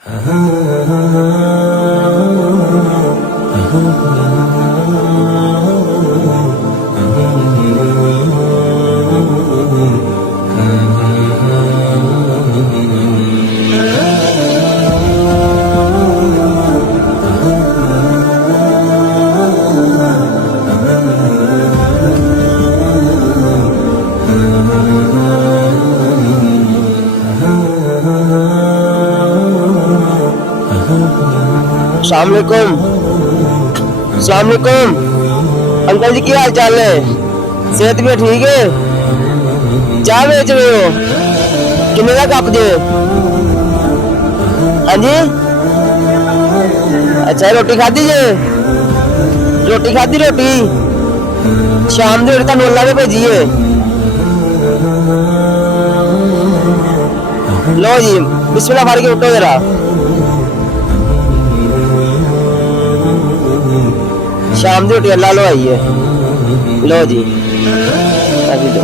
अस्सलामुअलैकुम अंकल जी, क्या हाल चाल है? सेहत भी ठीक है? चाह बेच रहे हो? किन्ने का कप जे? हाँ जी, अच्छा रोटी खाधी जे? रोटी खाधी? रोटी शाम की तुम अल्लाह ने भेजी है। लो जी बिस्मिल्लाह फड़ के उठो जरा। शाम की रोटी अल्लाह लो आई है। लो जी अभी लो।